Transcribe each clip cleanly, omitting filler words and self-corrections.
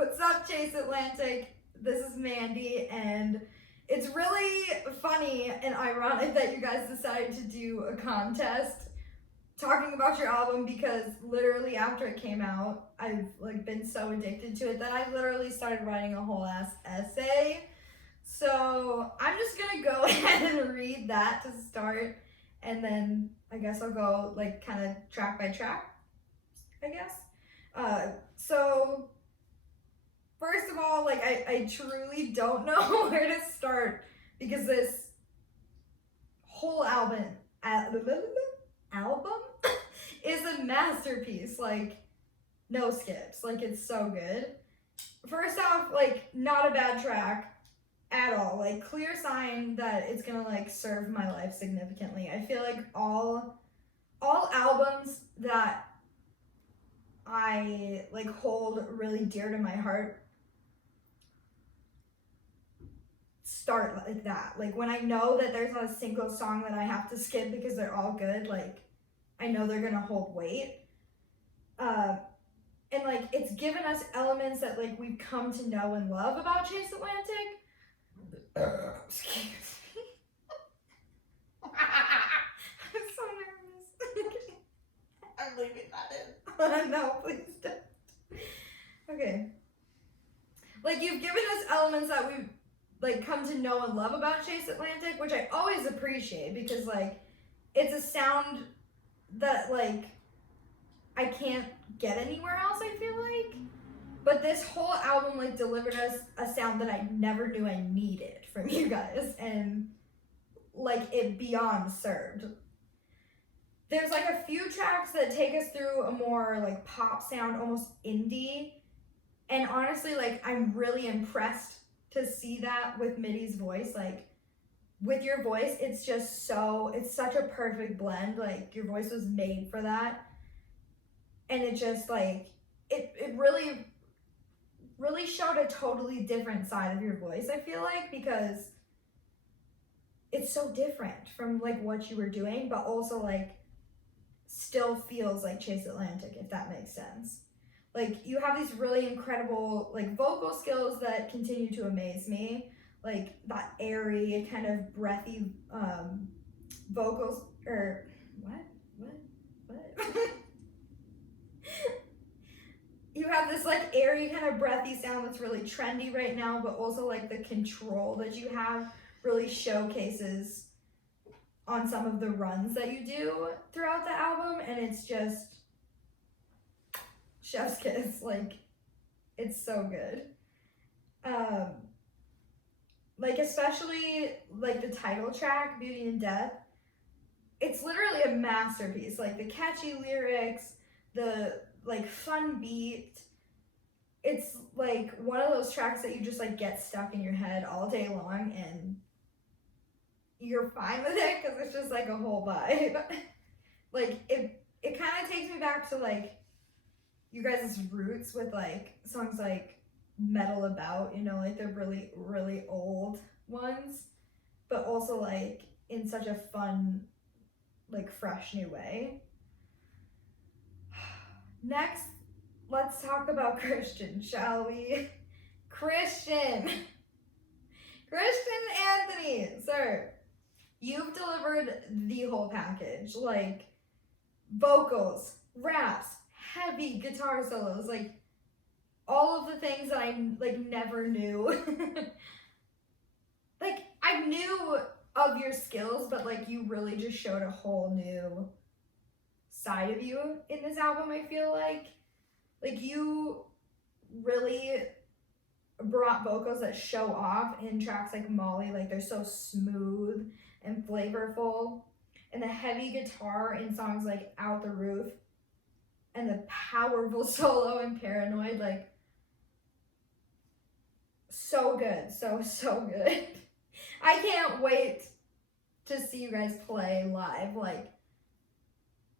What's up, Chase Atlantic? This is Mandy, and it's really funny and ironic that you guys decided to do a contest talking about your album because literally after it came out, I've been so addicted to it that I literally started writing a whole ass essay. So I'm just gonna go ahead and read that to start, and then I guess I'll go kind of track by track, I guess. So first of all, I truly don't know where to start because this whole album is a masterpiece. No skips. It's so good. First off, not a bad track at all. Clear sign that it's gonna serve my life significantly. I feel like all albums that I hold really dear to my heart start like that. When I know that there's not a single song that I have to skip because they're all good, I know they're gonna hold weight. And it's given us elements that we've come to know and love about Chase Atlantic. Excuse me. I'm so nervous. I'm leaving that in. No, please don't. Okay. You've given us elements that we've come to know and love about Chase Atlantic, which I always appreciate because it's a sound that I can't get anywhere else, I feel like. But this whole album delivered us a sound that I never knew I needed from you guys, and it beyond served. There's a few tracks that take us through a more pop sound, almost indie. And honestly, I'm really impressed to see that with Mitty's voice. With your voice, it's just it's such a perfect blend. Your voice was made for that. And it just it really, really showed a totally different side of your voice, I feel because it's so different from what you were doing, but also still feels like Chase Atlantic, if that makes sense. You have these really incredible vocal skills that continue to amaze me, that airy kind of breathy vocals, or what you have this airy kind of breathy sound that's really trendy right now, but also the control that you have really showcases on some of the runs that you do throughout the album, and it's just chef's kiss. It's so good. Especially the title track, Beauty and Death. It's literally a masterpiece. The catchy lyrics, the fun beat. It's one of those tracks that you just get stuck in your head all day long, and you're fine with it because it's just a whole vibe. It kind of takes me back to you guys' roots with songs Metal About, the really, really old ones, but also in such a fun, fresh new way. Next, let's talk about Christian, shall we? Christian Anthony, sir, you've delivered the whole package. Vocals, raps, heavy guitar solos, all of the things that I never knew. I knew of your skills, but you really just showed a whole new side of you in this album, I feel like you really brought vocals that show off in tracks like Molly. They're so smooth and flavorful, and the heavy guitar in songs like Out the Roof, and the powerful solo in Paranoid, so good, so good. I can't wait to see you guys play live.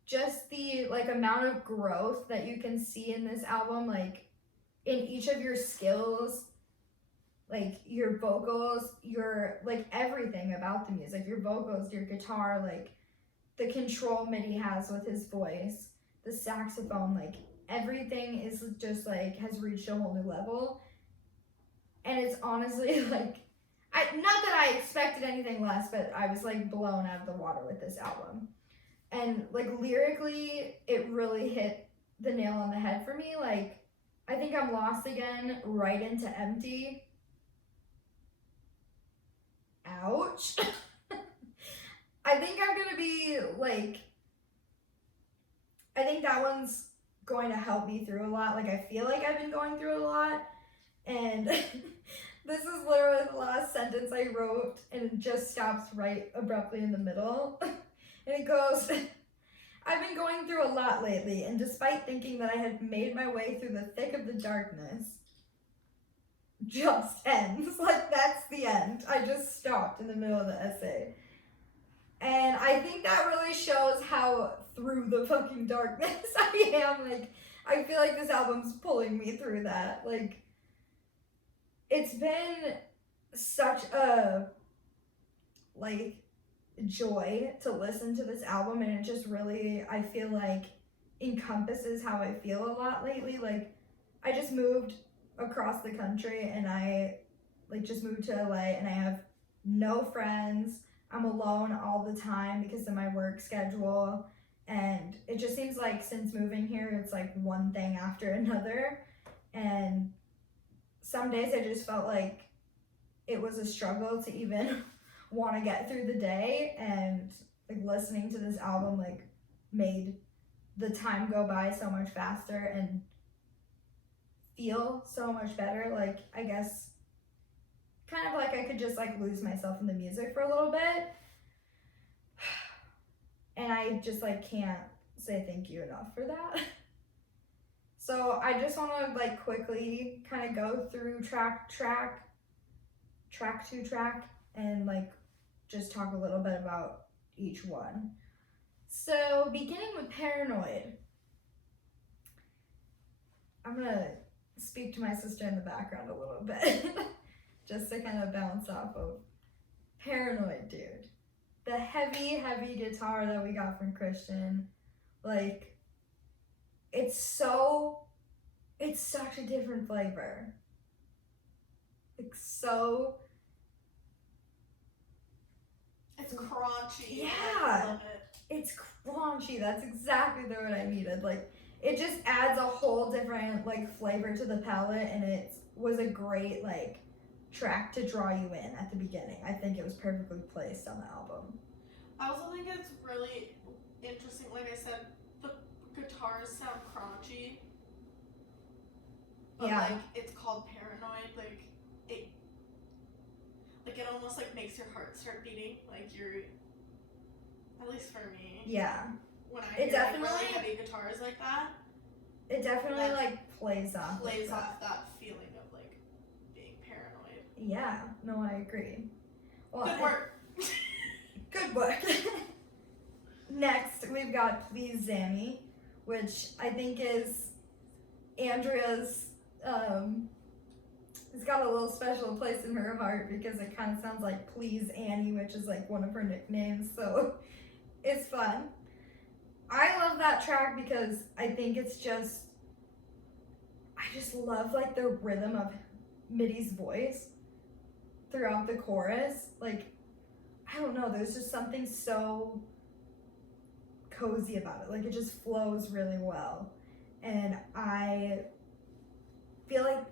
Just the amount of growth that you can see in this album, in each of your skills, your vocals, your everything about the music, your vocals, your guitar, the control Mitty has with his voice, the saxophone, everything is just like has reached a whole new level. And it's honestly like, not that I expected anything less, but I was like blown out of the water with this album. And like lyrically, it really hit the nail on the head for me. Like, I think I'm lost again, right into empty. Ouch. I think I'm gonna be like, I think that one's going to help me through a lot. Like, I feel like I've been going through a lot. And this is literally the last sentence I wrote, and it just stops right abruptly in the middle. And it goes, I've been going through a lot lately, and despite thinking that I had made my way through the thick of the darkness, just ends. Like, that's the end. I just stopped in the middle of the essay. And I think that really shows how through the fucking darkness I am. Like, I feel like this album's pulling me through that. Like, it's been such a, like, joy to listen to this album, and it just really, I feel like, encompasses how I feel a lot lately. Like, I just moved across the country, and I, like, just moved to LA, and I have no friends. I'm alone all the time because of my work schedule, and it just seems like since moving here, it's like one thing after another, and some days I just felt like it was a struggle to even want to get through the day, and like listening to this album like made the time go by so much faster and feel so much better. Like, I guess kind of like I could just like lose myself in the music for a little bit, and I just like can't say thank you enough for that. So I just want to like quickly kind of go through track to track and like just talk a little bit about each one. So beginning with Paranoid, I'm gonna speak to my sister in the background a little bit just to kind of bounce off of Paranoid, dude. The heavy guitar that we got from Christian, like, it's such a different flavor. Like, so... It's crunchy. Yeah. I love it. It's crunchy. That's exactly the word I needed. Like, it just adds a whole different, like, flavor to the palette, and it was a great, like, track to draw you in at the beginning. I think it was perfectly placed on the album. I also think it's really interesting. Like I said, the guitars sound crunchy. But Yeah. like, it's called Paranoid. Like, it almost like makes your heart start beating. Like, you're, at least for me. Yeah. When I It hear like, definitely- really heavy guitars like that, It definitely, That like, plays off. plays of that. off that feeling of like being paranoid. Yeah. No, I agree. Well, Good work. Good work. Next, we've got Please Zanny, which I think is Andrea's, it's got a little special place in her heart because it kind of sounds like Please Annie, which is like one of her nicknames, so it's fun. I love that track because I think it's just, I just love like the rhythm of Mitty's voice throughout the chorus. Like, I don't know, there's just something so cozy about it. Like, it just flows really well. And I feel like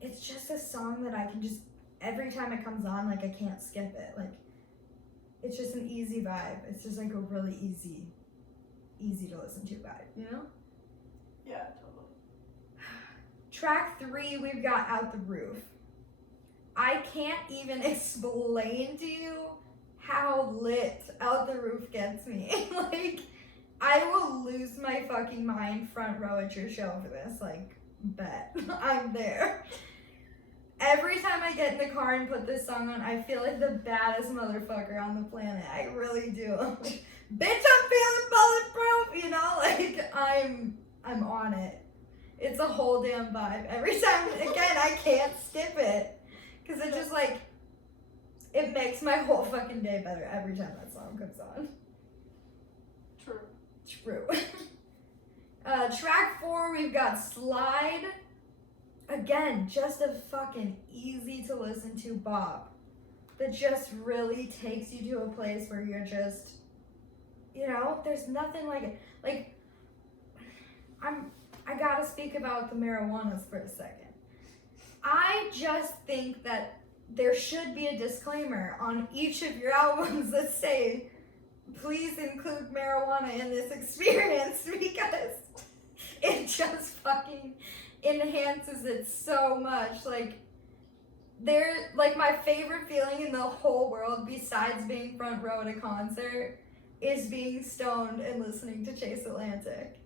it's just a song that I can just, every time it comes on, like, I can't skip it. Like, it's just an easy vibe. It's just like a really easy to listen to vibe, you know? Yeah, totally. Track 3, we've got Out the Roof. I can't even explain to you how lit Out the Roof gets me. Like, I will lose my fucking mind front row at your show for this. Like, bet. I'm there. Every time I get in the car and put this song on, I feel like the baddest motherfucker on the planet. I really do. Bitch, I'm feeling bulletproof, you know? Like, I'm on it. It's a whole damn vibe. Every time, again, I can't skip it. Because it just, like, it makes my whole fucking day better every time that song comes on. True. True. Track 4, we've got Slide. Again, just a fucking easy to listen to bop that just really takes you to a place where you're just, you know, there's nothing like it. Like, I gotta speak about the Marijuanas for a second. I just think that there should be a disclaimer on each of your albums that say, please include marijuana in this experience, because it just fucking enhances it so much. Like, my favorite feeling in the whole world besides being front row at a concert is being stoned and listening to Chase Atlantic.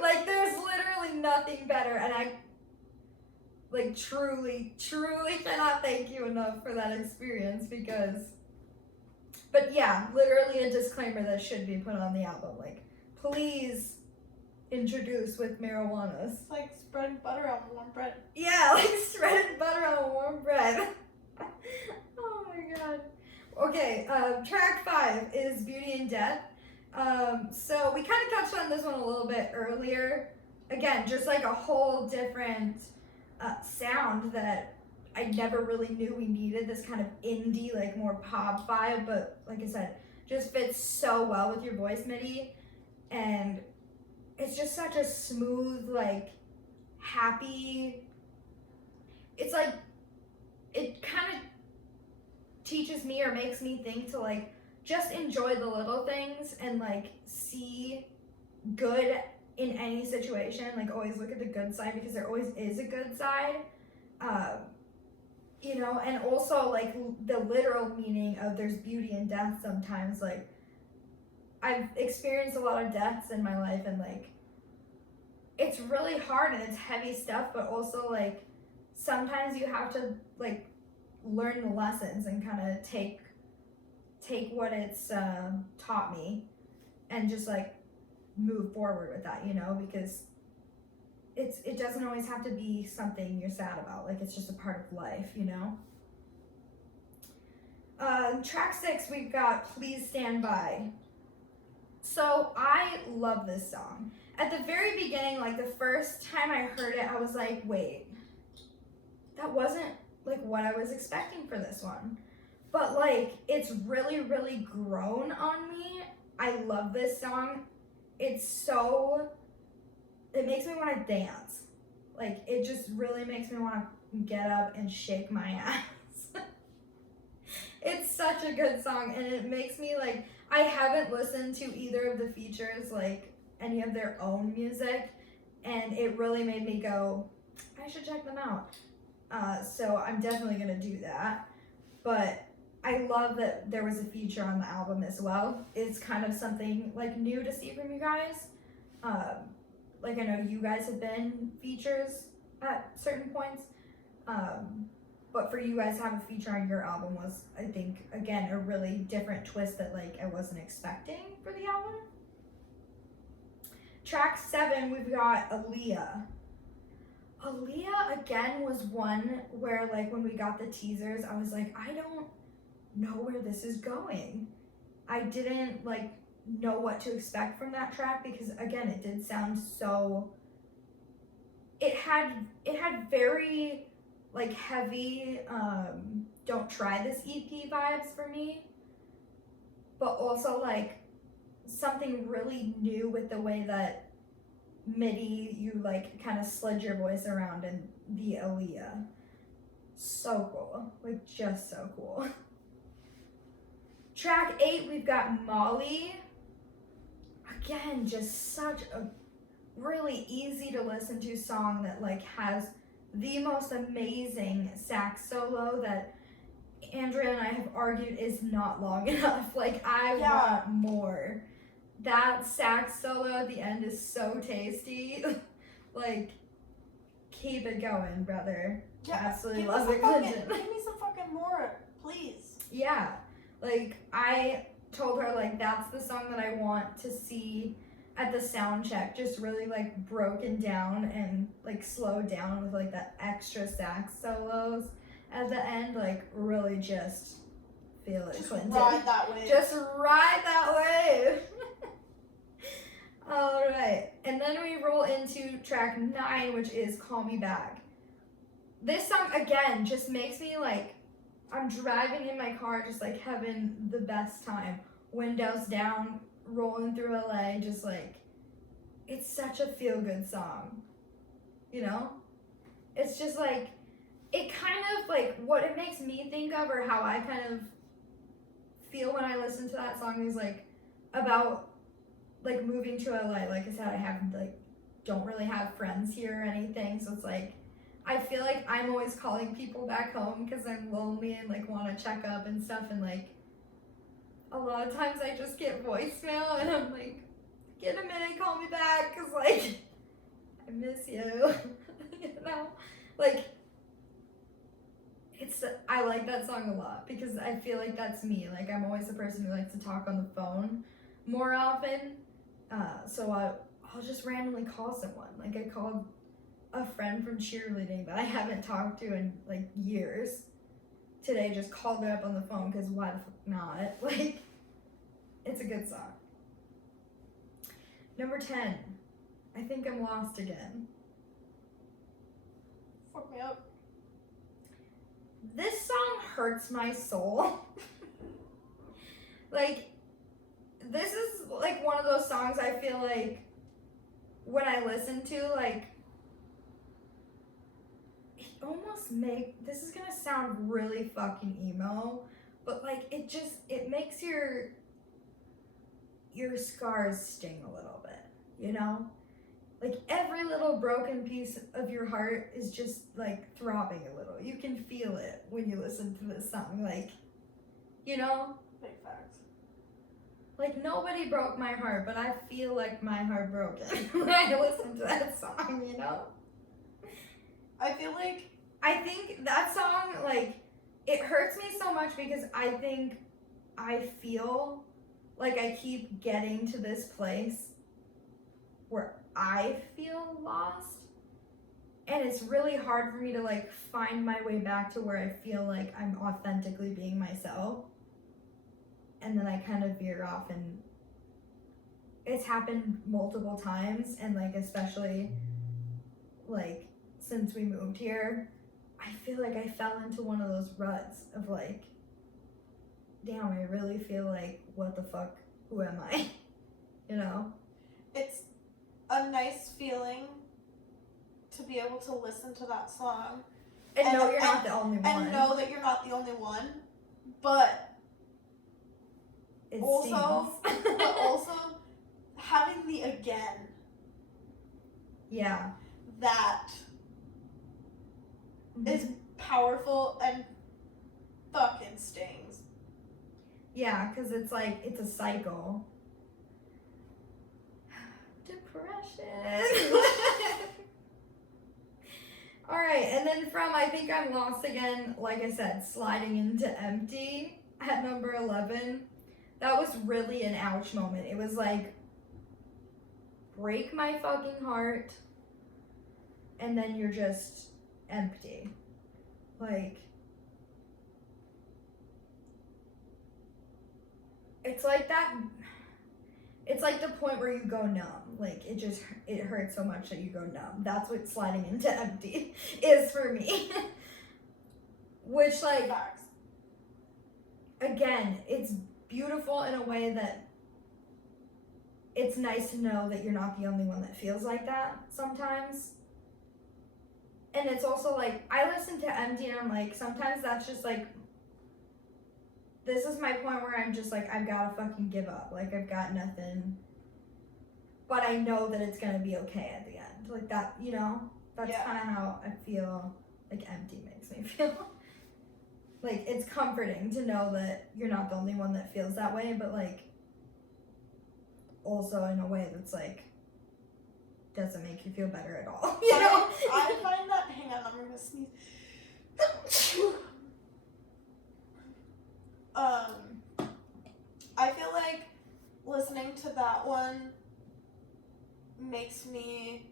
Like, there's literally nothing better, and I like truly cannot thank you enough for that experience, because, but yeah, literally a disclaimer that should be put on the album, like, please introduce with marijuanas. It's like spreading butter on warm bread. Yeah, like spreading butter on warm bread. Oh my god. Okay, track 5 is Beauty and Death. So we kind of touched on this one a little bit earlier. Again, just like a whole different sound that I never really knew we needed. This kind of indie, like more pop vibe, but like I said, just fits so well with your voice MIDI. And it's just such a smooth, like, happy, it's like, it kind of teaches me or makes me think to, like, just enjoy the little things and, like, see good in any situation. Like, always look at the good side, because there always is a good side. You know, and also, like, the literal meaning of there's beauty in death sometimes. Like, I've experienced a lot of deaths in my life, and, like, it's really hard and it's heavy stuff, but also, like, sometimes you have to, like, learn the lessons and kind of take what it's taught me and just, like, move forward with that, you know, because it doesn't always have to be something you're sad about. Like, it's just a part of life, you know. Track 6, we've got Please Stand By. So I love this song. At the very beginning, like, the first time I heard it, I was like, wait, that wasn't, like, what I was expecting for this one. But, like, it's really, really grown on me. I love this song. It makes me want to dance. Like, it just really makes me want to get up and shake my ass. It's such a good song, and it makes me, like, I haven't listened to either of the features, like, any of their own music, and it really made me go, I should check them out. So I'm definitely going to do that. But I love that there was a feature on the album as well. It's kind of something, like, new to see from you guys. Like, I know you guys have been features at certain points. But for you guys to have a feature on your album was, I think, again, a really different twist that, like, I wasn't expecting for the album. Track 7, we've got Aaliyah. Aaliyah, again, was one where, like, when we got the teasers, I was like, I don't know where this is going. I didn't, like, know what to expect from that track, because, again, it did sound so, it had very, like, heavy, Don't Try This EP vibes for me, but also, like, something really new with the way that MIDI, you, like, kind of slid your voice around in the Aaliyah. So cool. Like, just so cool. Track 8, we've got Molly. Again, just such a really easy to listen to song that, like, has the most amazing sax solo that Andrea and I have argued is not long enough. Like, I want more. That sax solo at the end is so tasty. Like, keep it going, brother. Yeah, absolutely give love it. Give me some fucking more, please. Yeah, like, I told her, like, that's the song that I want to see at the sound check, just really, like, broken down and, like, slowed down with, like, the extra sax solos at the end, like, really just Feel it, Just Clinton. ride that wave. Just ride that wave. All right, and then we roll into track 9, which is "Call Me Back." This song again just makes me like, I'm driving in my car, just like having the best time. Windows down, rolling through LA, just like, it's such a feel-good song. You know? It's just like, it kind of like, what it makes me think of, or how I kind of feel when I listen to that song, is like about like moving to LA. Like I said, I have like, don't really have friends here or anything, so it's like, I feel like I'm always calling people back home because I'm lonely and like want to check up and stuff, and like a lot of times I just get voicemail and I'm like, get a minute, call me back, because like I miss you. You know, like I like that song a lot because I feel like that's me. Like I'm always the person who likes to talk on the phone more often, so I'll just randomly call someone. Like I called a friend from cheerleading that I haven't talked to in like years today, just called her up on the phone because why the fuck not? Like, it's a good song. Number 10, I Think I'm Lost Again. Fuck me up. This song hurts my soul. Like, this is like one of those songs I feel like when I listen to, like, almost this is gonna sound really fucking emo, but like it makes your scars sting a little bit, you know? Like every little broken piece of your heart is just like throbbing a little. You can feel it when you listen to this song, like, you know? Big facts. Like nobody broke my heart, but I feel like my heart broken when I listen to that song, you know? I think that song, like, it hurts me so much because I think I feel like I keep getting to this place where I feel lost. And it's really hard for me to, like, find my way back to where I feel like I'm authentically being myself. And then I kind of veer off, and it's happened multiple times, and, like, especially, like, since we moved here, I feel like I fell into one of those ruts of like, damn, I really feel like, what the fuck, who am I? You know? It's a nice feeling to be able to listen to that song And know you're not the only one. and know that you're not the only one, but it also stings. but also having the again Yeah. that is powerful and fucking stings. Yeah, because it's like, it's a cycle. Depression. Alright, and then from I Think I'm Lost Again, like I said, sliding into Empty at number 11. That was really an ouch moment. It was like, break my fucking heart, and then you're just empty. Like, it's like that, it's like the point where you go numb. Like, it hurts so much that you go numb. That's what sliding into Empty is for me. Which, like, Facts. again, it's beautiful in a way that it's nice to know that you're not the only one that feels like that sometimes. And it's also like, I listen to Empty and I'm like, sometimes that's just like, this is my point where I'm just like, I've gotta fucking give up. Like, I've got nothing. But I know that it's gonna be okay at the end. Like that, you know? That's Yeah. kind of how I feel like Empty makes me feel. Like, it's comforting to know that you're not the only one that feels that way, but like, also in a way that's like, doesn't make you feel better at all. You know? I find that, hang on, I'm gonna sneeze. I feel like listening to that one makes me,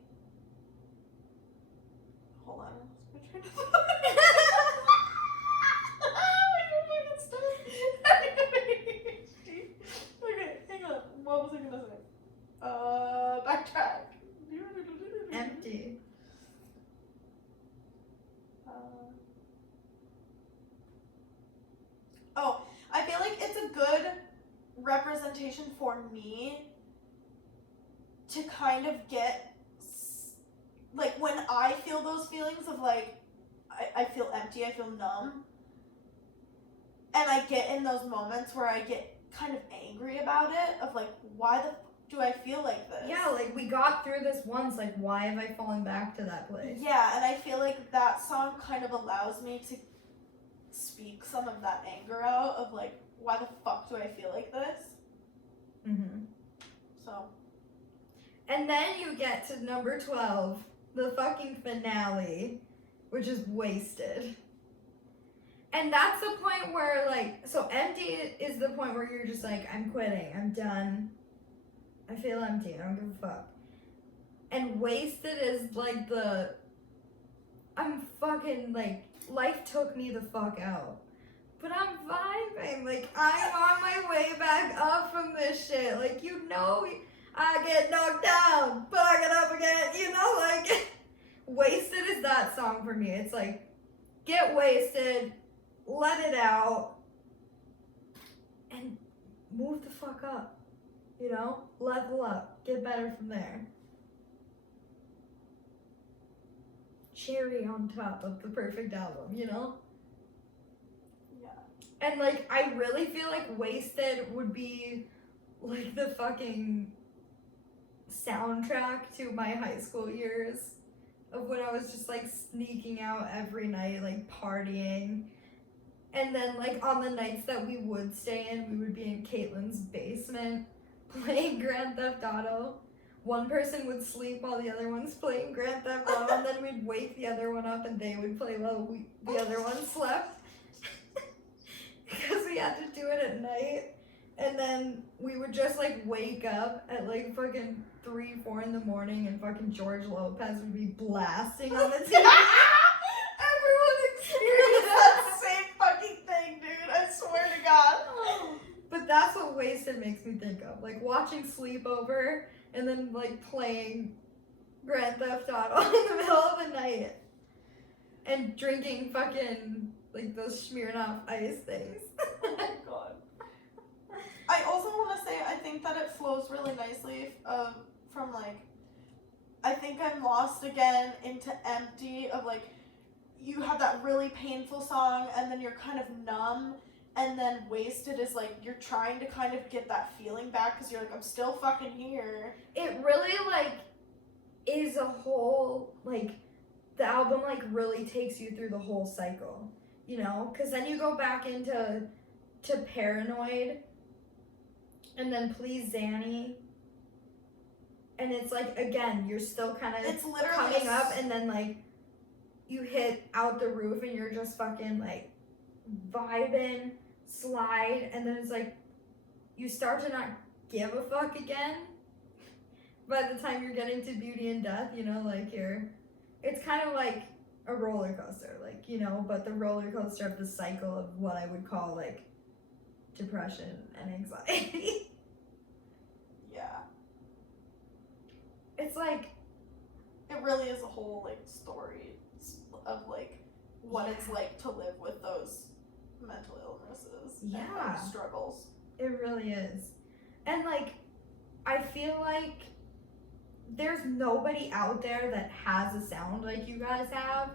hold on, what's my train of thought? gonna say? Backtrack. Empty. Oh, I feel like it's a good representation for me to kind of get, like, when I feel those feelings of, like, I feel empty, I feel numb, and I get in those moments where I get kind of angry about it, of, like, why the do I feel like this? Yeah, like we got through this once, like why have I fallen back to that place? Yeah, and I feel like that song kind of allows me to speak some of that anger out of, like, why the fuck do I feel like this? Mm-hmm. So. And then you get to number 12, the fucking finale, which is Wasted. And that's the point where, like, so Empty is the point where you're just like, I'm quitting, I'm done, I feel empty, I don't give a fuck. And Wasted is like I'm fucking, like, life took me the fuck out. But I'm vibing, like, I'm on my way back up from this shit. Like, you know, I get knocked down, but I get up again, you know, like, Wasted is that song for me. It's like, get wasted, let it out, and move the fuck up, you know? Level up, get better from there. Cherry on top of the perfect album, you know? Yeah. And, like, I really feel like Wasted would be, like, the fucking soundtrack to my high school years of when I was just, like, sneaking out every night, like, partying. And then, like, on the nights that we would stay in, we would be in Caitlin's basement playing Grand Theft Auto. One person would sleep while the other one's playing Grand Theft Auto, and then we'd wake the other one up and they would play while the other one slept. Because we had to do it at night. And then we would just, like, wake up at, like, fucking 3, 4 in the morning, and fucking George Lopez would be blasting on the TV. Everyone experienced that same fucking thing, dude. I swear to God. But that's what Wasted makes me think of. Like, watching Sleepover and then, like, playing Grand Theft Auto in the middle of the night. And drinking fucking, like, those Smirnoff Ice things. Oh my God. I also want to say, I think that it flows really nicely from, like, I think I'm lost again into Empty, of, like, you have that really painful song and then you're kind of numb, and then Wasted is, like, you're trying to kind of get that feeling back because you're like, I'm still fucking here. It really, like, is a whole, like, the album, like, really takes you through the whole cycle, you know? Because then you go back into Paranoid, and then Please Zanny, and it's like, again, you're still kind of It's literally coming up, and then, like, you hit Out the Roof and you're just fucking, like, vibing, slide, and then it's like you start to not give a fuck again by the time you're getting to Beauty and Death, you know, like it's kind of like a roller coaster, like, you know, but the roller coaster of the cycle of what I would call, like, depression and anxiety. Yeah. It's like, it really is a whole, like, story of, like, what it's like to live with those mental illnesses and, like, struggles. It really is. And, like, I feel like there's nobody out there that has a sound like you guys have.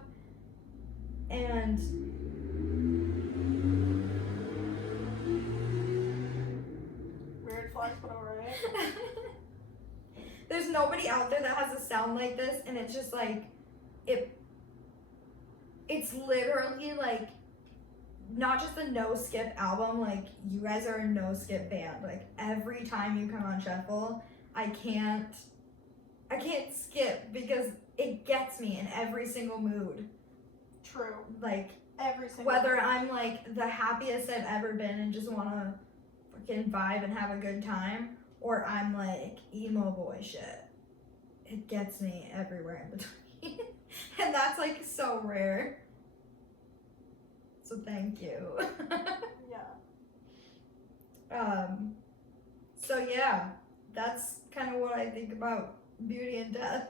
And Weird flags, but alright. there's nobody out there that has a sound like this, and it's just like it's literally like not just a no skip album, like you guys are a no skip band. Like every time you come on Shuffle, I can't skip because it gets me in every single mood. True. Like Every single whether mood. I'm like the happiest I've ever been and just wanna fucking vibe and have a good time, or I'm like emo boy shit. It gets me everywhere in between. And that's like so rare. So thank you. Yeah. So yeah, that's kind of what I think about Beauty and Death.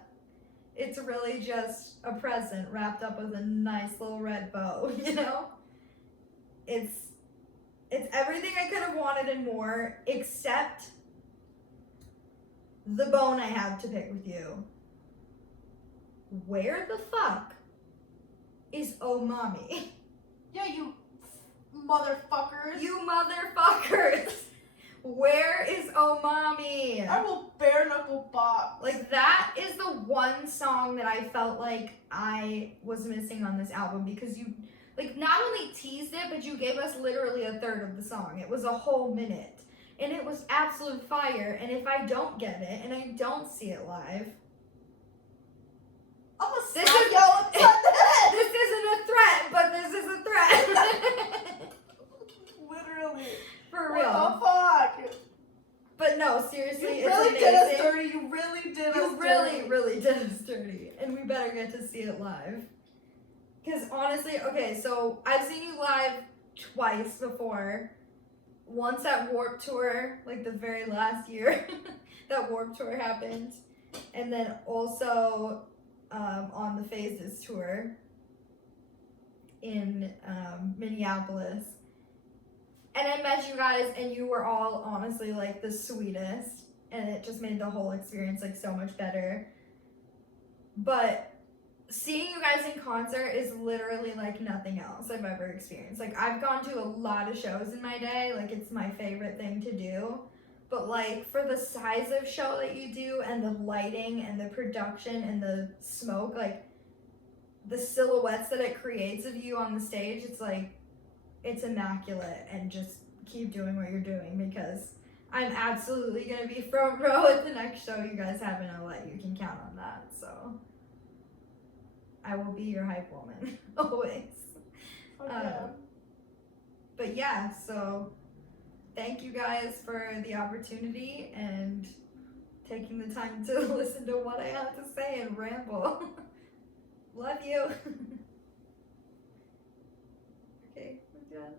It's really just a present wrapped up with a nice little red bow, you know? It's everything I could have wanted and more, except the bone I have to pick with you. Where the fuck is Oh Mommy? Yeah, you motherfuckers. You motherfuckers! Where is Oh Mommy? I will bare knuckle box. Like, that is the one song that I felt like I was missing on this album, because you, like, not only teased it, but you gave us literally a third of the song. It was a whole minute. And it was absolute fire. And if I don't get it and I don't see it live, I'm gonna This slap is- y'all upside the head. this isn't a threat, but this is a threat. Literally. For What real. the fuck? But no, seriously, You it's really did us amazing. dirty. You really did us You really, dirty. really did us dirty. And we better get to see it live. Because honestly, okay, so I've seen you live twice before. Once at Warped Tour, like the very last year that Warped Tour happened. And then also on the Phases tour in Minneapolis. And I met you guys, and you were all honestly like the sweetest, and it just made the whole experience like so much better. But seeing you guys in concert is literally like nothing else I've ever experienced. Like, I've gone to a lot of shows in my day, like it's my favorite thing to do. But like, for the size of show that you do, and the lighting and the production and the smoke, like the silhouettes that it creates of you on the stage, it's like, it's immaculate. And just keep doing what you're doing, because I'm absolutely gonna be front row at the next show you guys have in LA. You can count on that. So I will be your hype woman always. Fuck yeah. But yeah, so thank you guys for the opportunity and taking the time to listen to what I have to say and ramble. Love you. Okay, we're done.